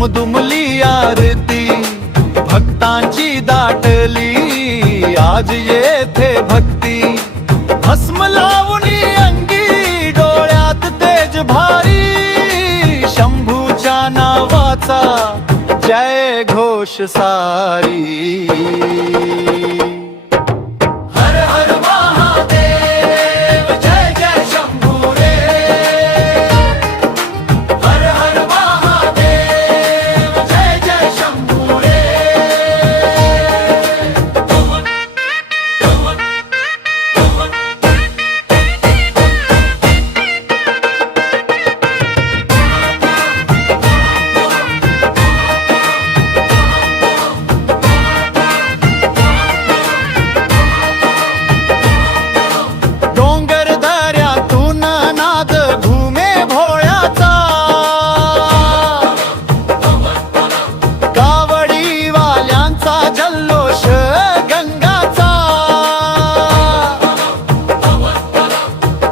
दुमदुमली आरती भक्तांची दाटली आज येथे भक्ती भस्म लावणी अंगी डोळ्यात तेज भारी शंभूच्या नावाचा जय घोष सारी हर हर महादेव जय जय शंभू रे हर हर महादेव जय जय शंभू रे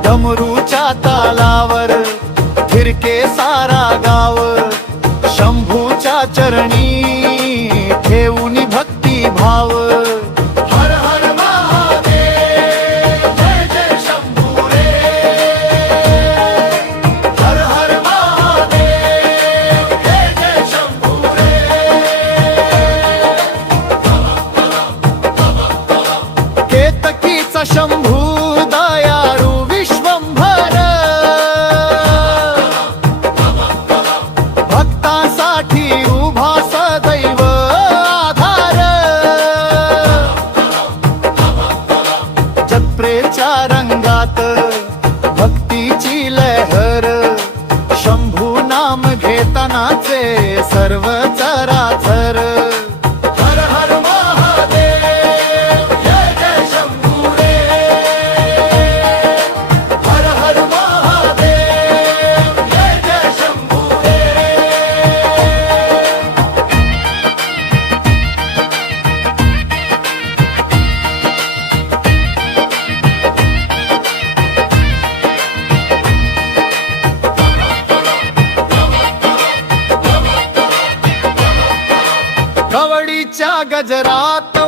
डमरूच्या तालावर फिरके सारा गाव शंभूच्या चरणी ठेवून भक्ती भाव हर हर महादेव जय जय शंभू रे हर हर महादेव जय जय शंभू रे केतकीचा शंभू दयाळू भक्तांसाठी उभा सदैव आधार जत्रेच्या रंगात भक्तीची लहर शंभू नाम घेतानाचे सर्व चराचर हर हर महादेव जय जय शंभू रे हर हर महादेव जय जय शंभू कवडीच्या गजरात